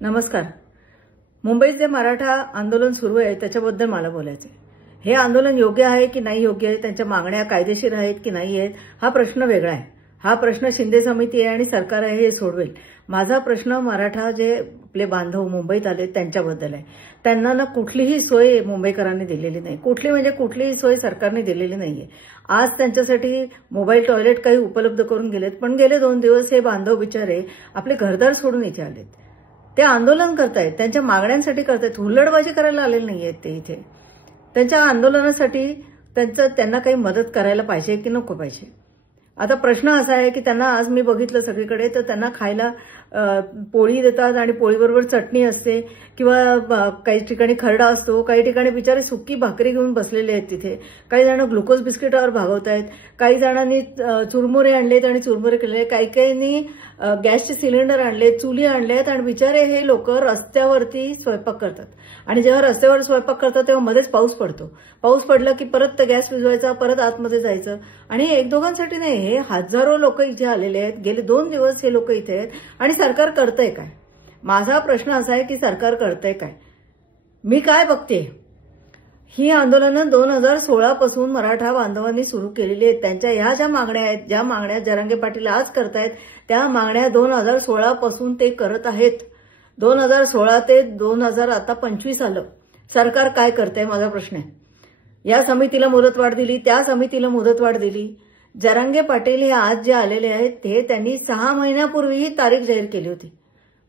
नमस्कार. मुंबईत जे मराठा आंदोलन सुरू आहे त्याच्याबद्दल मला बोलायचं आहे. हे आंदोलन योग्य आहे की नाही योग्य आहे, त्यांच्या मागण्या कायदेशीर आहेत की नाही आहेत, हा प्रश्न वेगळा आहे. हा प्रश्न शिंदे समिती आहे आणि सरकार आहे हे सोडवेल. माझा प्रश्न मराठा जे आपले बांधव मुंबईत आले त्यांच्याबद्दल आहे. त्यांना ना कुठलीही सोय मुंबईकरांनी दिलेली नाही. कुठलीही सोय सरकारने दिलेली नाहीये. आज त्यांच्यासाठी मोबाईल टॉयलेट काही उपलब्ध करून गेलेत, पण गेले 2 दिवस हे बांधव बिचारे आपले घरदार सोडून इथे आलेत. ते आंदोलन करतायत, त्यांच्या मागण्यांसाठी करतायत. हुल्लडबाजी करायला आलेले नाहीयेत ते इथे. त्यांच्या आंदोलनासाठी त्यांना काही मदत करायला पाहिजे की नको पाहिजे. आता प्रश्न असा आहे की त्यांना आज मी बघितलं सगळीकडे तर त्यांना खायला पोळी देतात आणि पोळीबरोबर चटणी असते किंवा काही ठिकाणी खरडा असतो, काही ठिकाणी बिचारे सुकी भाकरी घेऊन बसलेले आहेत तिथे. काही जण ग्लुकोज बिस्किटावर भागवतायत, काही जणांनी चुरमुरे आणलेत आणि चुरमुरे केले, काही काहींनी गॅसचे सिलेंडर आणलेत, चुली आणल्यात आणि बिचारे हे लोक रस्त्यावरती स्वयंपाक करतात. आणि जेव्हा रस्त्यावर स्वयंपाक करतात तेव्हा मध्येच पाऊस पडतो. पाऊस पडला की परत गॅस विझवायचा, परत आतमध्ये जायचं. आणि 1-2 नाही, हे हजारो लोक इथे आलेले आहेत. गेले 2 दिवस हे लोक इथे आहेत आणि सरकार करतंय काय? माझा प्रश्न असा आहे की सरकार करतंय काय? मी काय बघते, ही आंदोलनं 2016 पासून मराठा बांधवांनी सुरू केलेली आहेत. त्यांच्या ह्या ज्या मागण्या आहेत, ज्या मागण्या जरांगे पाटील आज करतायत, त्या मागण्या 2016 पासून ते करत आहेत. 2016 ते 2025 आलं. सरकार काय करतंय माझा प्रश्न आहे. या समितीला मुदतवाढ दिली, त्या समितीला मुदतवाढ दिली. जरांगे पाटील हे आज जे आलेले आहेत ते त्यांनी 6 महिन्यापूर्वी ही तारीख जाहीर केली होती.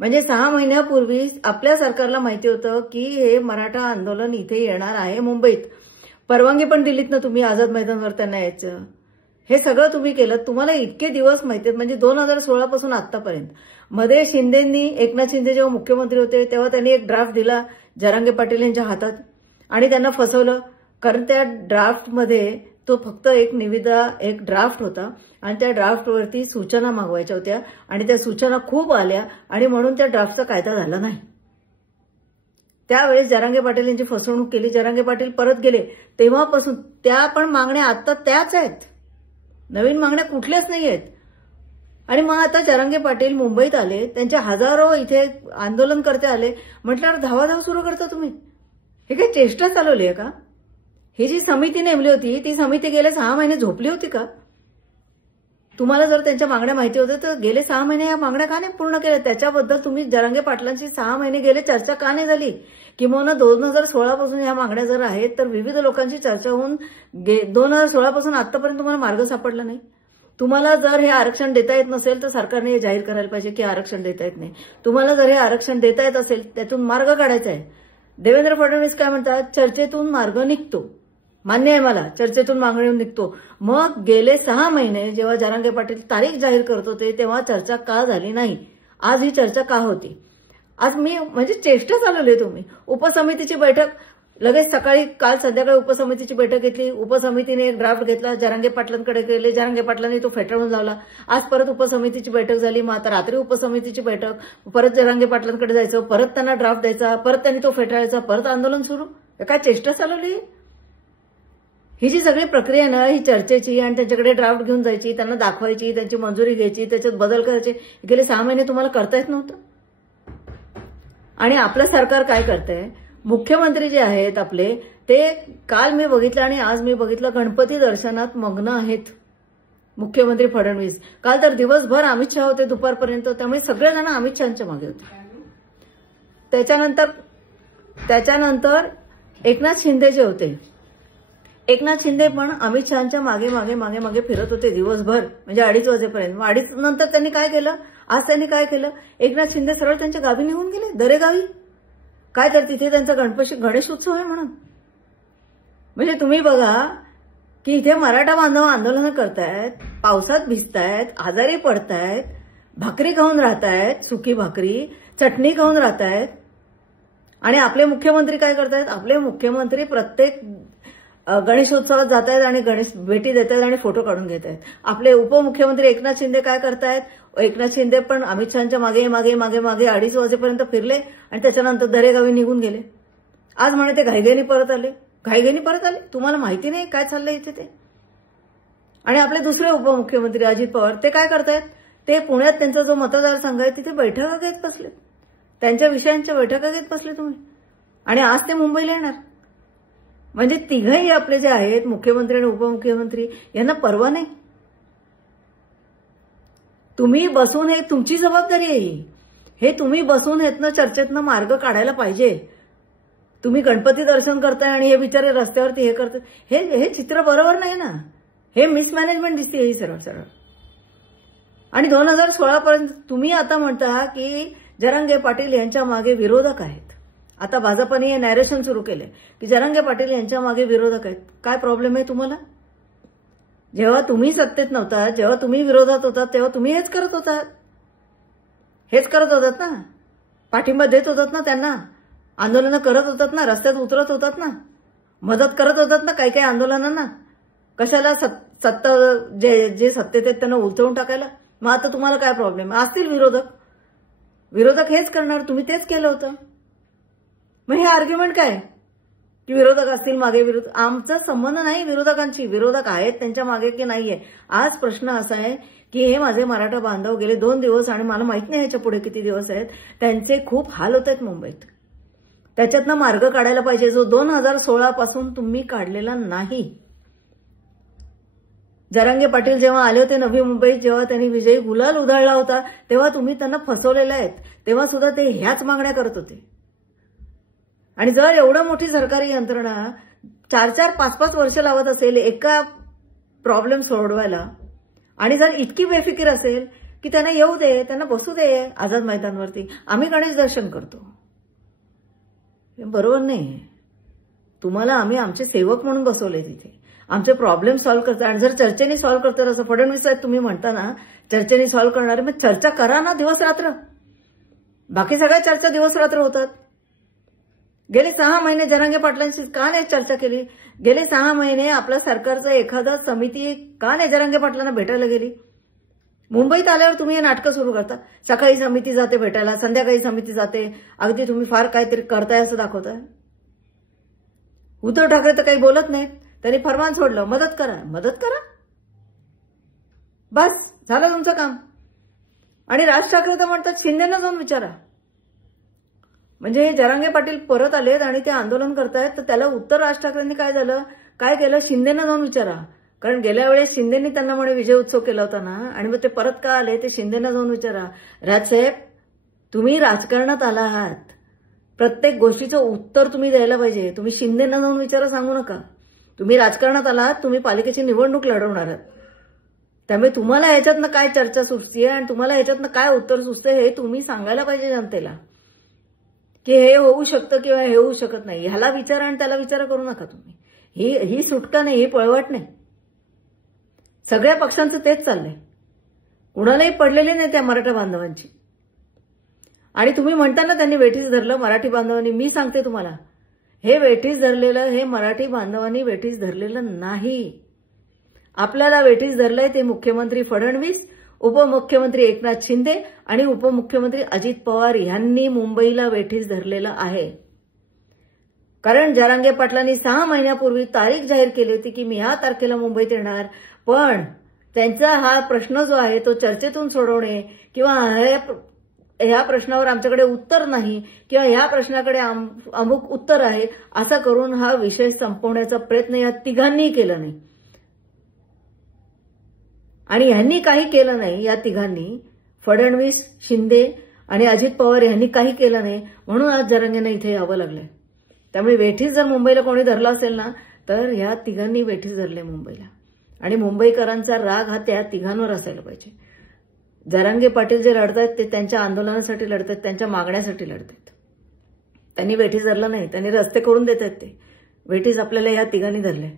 म्हणजे 6 महिन्यापूर्वी आपल्या सरकारला माहिती होतं की हे मराठा आंदोलन इथे येणार आहे मुंबईत. परवानगी पण दिलीत ना तुम्ही आझाद मैदानवर त्यांना यायचं. हे सगळं तुम्ही केलं. तुम्हाला इतके दिवस माहिती आहेत, म्हणजे 2016 पासून आतापर्यंत. मध्ये एकनाथ शिंदे जेव्हा मुख्यमंत्री होते तेव्हा त्यांनी एक ड्राफ्ट दिला जरांगे पाटील यांच्या हातात आणि त्यांना फसवलं. कारण त्या ड्राफ्टमध्ये तो फक्त एक ड्राफ्ट होता आणि त्या ड्राफ्टवरती सूचना मागवायच्या होत्या आणि त्या सूचना खूप आल्या आणि म्हणून त्या ड्राफ्टचा कायदा झाला नाही. त्यावेळेस जरांगे पाटील यांची फसवणूक केली. जरांगे पाटील परत गेले. तेव्हापासून त्या पण मागण्या आता त्याच आहेत. नवीन मागण्या कुठल्याच नाही आहेत. आणि मग आता जरांगे पाटील मुंबईत आले, त्यांच्या हजारो इथे आंदोलनकर्ते आले, म्हटल्यावर धावाधाव सुरू करता तुम्ही. हे काही चेष्टा चालवली आहे का? ही जी समिती नेमली होती ती समिती गेले 6 महिने झोपली होती का? तुम्हाला जर त्यांच्या मागण्या माहिती होत्या तर गेले 6 महिने या मागण्या का नाही पूर्ण केल्या? त्याच्याबद्दल तुम्ही जरांगे पाटलांची 6 महिने गेले चर्चा का नाही झाली? किंवा 2016 पासून या मागण्या जर आहेत तर विविध लोकांची चर्चा होऊन 2016 पासून आतापर्यंत तुम्हाला मार्ग सापडला नाही. तुम्हाला जर हे आरक्षण देता येत नसेल तर सरकारने हे जाहीर करायला पाहिजे की आरक्षण देता येत नाही. तुम्हाला जर हे आरक्षण देता येत असेल त्यातून मार्ग काढायचा आहे. देवेंद्र फडणवीस काय म्हणतात, चर्चेतून मार्ग निघतो. मान्य आहे मला, चर्चेतून मागणी निघतो. मग गेले 6 महिने जेव्हा जरांगे पाटील तारीख जाहीर करत होते तेव्हा चर्चा का झाली नाही? आज ही चर्चा का होती? आज मी म्हणजे चेष्टा चालवली तुम्ही. उपसमितीची बैठक लगेच काल संध्याकाळी उपसमितीची बैठक घेतली. उपसमितीने एक ड्राफ्ट घेतला, जरांगे पाटलांकडे गेले, जरांगे पाटलांनी तो फेटाळून लावला. आज परत उपसमितीची बैठक झाली. मग आता रात्री उपसमितीची बैठक, परत जरांगे पाटलांकडे जायचं, परत त्यांना ड्राफ्ट द्यायचा, परत त्यांनी तो फेटाळायचा, परत आंदोलन सुरू. काय चेष्टा चालवली? ही जी सगळी प्रक्रिया ना, ही चर्चेची आणि त्यांच्याकडे ड्राफ्ट घेऊन जायची, त्यांना दाखवायची, त्यांची मंजुरी घ्यायची, त्याच्यात बदल करायचे, गेले 6 महिने तुम्हाला करता येत नव्हतं. आणि आपलं सरकार काय करतंय? मुख्यमंत्री जे आहेत आपले ते काल मी बघितलं आणि आज मी बघितलं गणपती दर्शनात मग्न आहेत मुख्यमंत्री फडणवीस. काल तर दिवसभर अमित शहा होते दुपारपर्यंत, त्यामुळे सगळेजण अमित शहाच्या मागे होते. त्याच्यानंतर एकनाथ शिंदे जे होते, एकनाथ शिंदे पण अमित शहाच्या मागे फिरत होते दिवसभर, म्हणजे 2:30 वाजेपर्यंत. 2:30 नंतर त्यांनी काय केलं? आज त्यांनी काय केलं? एकनाथ शिंदे सरळ त्यांच्या गावी निघून गेले, दरेगावी. काय तर तिथे त्यांचा गणेशोत्सव आहे म्हणून. म्हणजे तुम्ही बघा की इथे मराठा बांधव आंदोलनं करतायत, पावसात भिजतायत, आजारी पडतायत, भाकरी खाऊन राहतायत, सुकी भाकरी, चटणी खाऊन राहतायत. आणि आपले मुख्यमंत्री काय करतायत? आपले मुख्यमंत्री प्रत्येक गणेशोत्सवात जात आहेत आणि गणेश भेटी देत आहेत आणि फोटो काढून घेत आहेत. आपले उपमुख्यमंत्री एकनाथ शिंदे काय करतायत? एकनाथ शिंदे पण अमित शहाच्या मागे 2:30 वाजेपर्यंत फिरले आणि त्याच्यानंतर दरेगावी निघून गेले. आज म्हणे ते घाईघाईने परत आले. तुम्हाला माहिती नाही काय चाललंय इथे ते. आणि आपले दुसरे उपमुख्यमंत्री अजित पवार ते काय करतायत? ते पुण्यात त्यांचा जो मतदारसंघ आहे तिथे बैठका घेत बसले. त्यांच्या विषयांच्या बैठका घेत बसले तुम्ही आणि आज ते मुंबईला येणार. म्हणजे तिघही आपले जे आहेत मुख्यमंत्री आणि उपमुख्यमंत्री यांना परवा नाही. तुम्ही बसून हे तुमची जबाबदारी आहे. हे तुम्ही बसून हेतनं चर्चेतनं मार्ग काढायला पाहिजे. तुम्ही गणपती दर्शन करताय आणि हे बिचारे रस्त्यावरती हे करताय, हे चित्र बरोबर नाही ना. हे मिसमॅनेजमेंट दिसते ही सरळ सरळ. आणि 2016 पर्यंत तुम्ही आता म्हणता की जरांगे पाटील यांच्या मागे विरोधक आहेत. आता भाजपने हे नॅरेशन सुरू केले की जरांगे पाटील यांच्या मागे विरोधक आहेत. काय प्रॉब्लेम आहे तुम्हाला? जेव्हा तुम्ही सत्तेत नव्हता, जेव्हा तुम्ही विरोधात होतात, तेव्हा तुम्ही हेच करत होतात. हेच करत होतात ना. पाठिंबा देत होतात ना त्यांना. आंदोलनं करत होतात ना. रस्त्यात उतरत होतात ना. मदत करत होतात ना काही काही आंदोलनांना. कशाला सत्ता जे सत्तेत आहेत त्यांना उलटवून टाकायला. मग आता तुम्हाला काय प्रॉब्लेम? असतील विरोधक हेच करणार. तुम्ही तेच केलं होतं. मग हे आर्ग्युमेंट काय की विरोधक असतील मागे? आमचा संबंध नाही विरोधकांशी. विरोधक आहेत त्यांच्या मागे की नाहीये. आज प्रश्न असा आहे की हे माझे मराठा बांधव गेले 2 दिवस आणि मला माहित नाही ह्याच्या पुढे किती दिवस आहेत, त्यांचे खूप हाल होत आहेत मुंबईत. त्याच्यातनं मार्ग काढायला पाहिजे जो 2016 पासून तुम्ही काढलेला नाही. जरांगे पाटील जेव्हा आले होते नवी मुंबईत, जेव्हा त्यांनी विजयी गुलाल उधळला होता, तेव्हा तुम्ही त्यांना फसवलेले आहेत. तेव्हा सुद्धा ते ह्याच मागण्या करत होते. आणि जर एवढं मोठी सरकारी यंत्रणा 4-4, 5-5 वर्ष लावत असेल एका प्रॉब्लेम सोडवायला, आणि जर इतकी बेफिकीर असेल की त्यांना येऊ दे, त्यांना बसू दे आझाद मैदानवरती, आम्ही गणेश दर्शन करतो, हे बरोबर नाही. तुम्हाला आम्ही आमचे सेवक म्हणून बसवले तिथे. आमचे प्रॉब्लेम सॉल्व्ह करतात. आणि जर चर्चेने सॉल्व्ह करतात असं फडणवीस साहेब तुम्ही म्हणता ना, चर्चेने सॉल्व्ह करणारे, मग चर्चा करा ना दिवस रात्र. बाकी सगळ्या चर्चा दिवस रात्र होतात. गेले 6 महिने जरांगे पाटलांशी का नाही चर्चा केली? गेले 6 महिने आपल्या सरकारचं एखादा समिती का नाही जरांगे पाटलांना भेटायला गेली? मुंबईत आल्यावर तुम्ही हे नाटकं सुरू करता. सकाळी समिती जाते भेटायला, संध्याकाळी समिती जाते, अगदी तुम्ही फार काहीतरी करताय असं दाखवताय. उद्धव ठाकरे तर काही बोलत नाहीत. त्यांनी फरमान सोडलं, मदत करा. बस झालं तुमचं काम. आणि राज ठाकरे तर म्हणतात शिंदेना जाऊन विचारा. म्हणजे हे जरांगे पाटील परत आलेत आणि ते आंदोलन करतायत, तर त्याला उत्तर राज ठाकरेंनी काय केलं? शिंदेना जाऊन विचारा. कारण गेल्या वेळेस शिंदेनी त्यांना म्हणे विजय उत्सव केला होता ना, आणि मग ते परत का आले ते शिंदेना जाऊन विचारा. राजसाहेब, तुम्ही राजकारणात आला आहात, प्रत्येक गोष्टीचं उत्तर तुम्ही द्यायला पाहिजे. तुम्ही शिंदेना जाऊन विचारा सांगू नका. तुम्ही राजकारणात आलात, तुम्ही पालिकेची निवडणूक लढवणार आहात. त्यामुळे तुम्हाला ह्याच्यातनं काय चर्चा सुचतीये आणि तुम्हाला ह्याच्यातनं काय उत्तर सुचते हे तुम्ही सांगायला पाहिजे जनतेला, की हे होऊ शकतं किंवा हे होऊ शकत नाही. ह्याला विचारा आणि त्याला विचारा करू नका तुम्ही. ही सुटका नाही, ही पळवाट नाही. सगळ्या पक्षांचं तेच चाललंय. कुणालाही पडलेले नाही त्या मराठा बांधवांची. आणि तुम्ही म्हणताना त्यांनी वेठीस धरलं मराठी बांधवांनी. मी सांगते तुम्हाला, हे वेठीस धरलेलं हे मराठी बांधवांनी वेठीस धरलेलं नाही. आपल्याला वेठीस धरलंय ते मुख्यमंत्री फडणवीस, उपमुख्यमंत्री एकनाथ शिंदे आणि उपमुख्यमंत्री अजित पवार यांनी मुंबईला वेठीस धरलेलं आहे. कारण जरांगे पाटलांनी 6 महिन्यापूर्वी तारीख जाहीर केली होती की मी ह्या तारखेला मुंबईत येणार. पण त्यांचा हा प्रश्न जो आहे तो चर्चेतून सोडवणे किंवा ह्या प्रश्नावर आमच्याकडे उत्तर नाही किंवा ह्या प्रश्नाकडे अमुक उत्तर आहे असं करून हा विषय संपवण्याचा प्रयत्न या तिघांनी केला नाही. आणि यांनी काही केलं नाही. या तिघांनी, फडणवीस, शिंदे आणि अजित पवार यांनी काही केलं नाही. म्हणून आज जरांगेंना इथे यावं लागलंय. त्यामुळे वेठीस जर मुंबईला कोणी धरला असेल ना, तर ह्या तिघांनी वेठीस धरले मुंबईला. आणि मुंबईकरांचा राग हा त्या तिघांवर असायला पाहिजे. जरांगे पाटील जे लढतायत ते त्यांच्या आंदोलनासाठी लढतात, त्यांच्या मागण्यासाठी लढतात. त्यांनी वेठीस धरलं नाही. त्यांनी रस्ते करून देत आहेत. ते वेठीस आपल्याला ह्या तिघांनी धरले.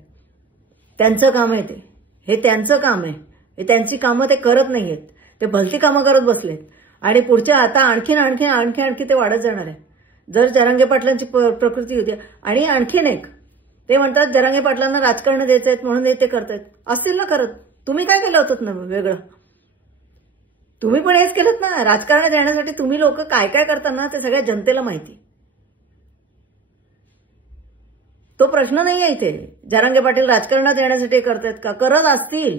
त्यांचं काम आहे ते. हे त्यांचं काम आहे. हे त्यांची कामं ते करत नाहीयेत. ते भलती कामं करत बसलेत. आणि पुढच्या आता आणखी ते वाढत जाणार आहे. जर जरांगे पाटलांची प्रकृती होती. आणि आणखीन एक, ते म्हणतात जरांगे पाटलांना राजकारण द्यायचं आहेत म्हणून ते करतायत. असतील ना करत. तुम्ही काय केलं होतं ना वेगळं? तुम्ही पण हेच केलं ना. राजकारण देण्यासाठी तुम्ही लोक काय काय करताना ते सगळ्या जनतेला माहिती. तो प्रश्न नाही आहे इथे. जरांगे पाटील राजकारणात येण्यासाठी करतायत का? करत असतील.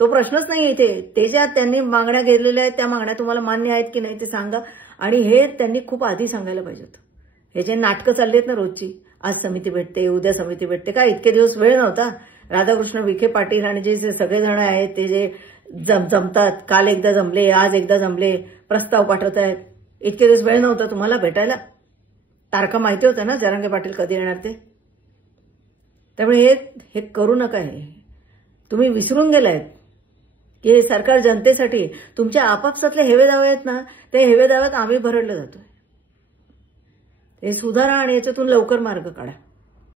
तो प्रश्नच नाही इथे. ते ज्या त्यांनी मागण्या घेतलेल्या आहेत त्या मागण्या तुम्हाला मान्य आहेत की नाही ते सांगा. आणि हे त्यांनी खूप आधी सांगायला पाहिजे होतं. हे जे नाटकं चालली आहेत ना रोजची, आज समिती भेटते, उद्या समिती भेटते, काय इतके दिवस वेळ नव्हता? राधाकृष्ण विखे पाटील आणि जे सगळेजण आहेत ते जे जमतात, काल एकदा जमले, आज एकदा जमले, प्रस्ताव पाठवत आहेत, इतके दिवस वेळ नव्हता तुम्हाला भेटायला? तारखा माहिती होत्या ना जरांगे पाटील कधी येणार ते? त्यामुळे हे करू नका. हे तुम्ही विसरून गेलायत की हे सरकार जनतेसाठी, तुमच्या आपापसातले हेवेदावे आहेत ना, ते हेवेदाव्यात आम्ही भरडले जातोय. हे सुधारा आणि याच्यातून लवकर मार्ग काढा.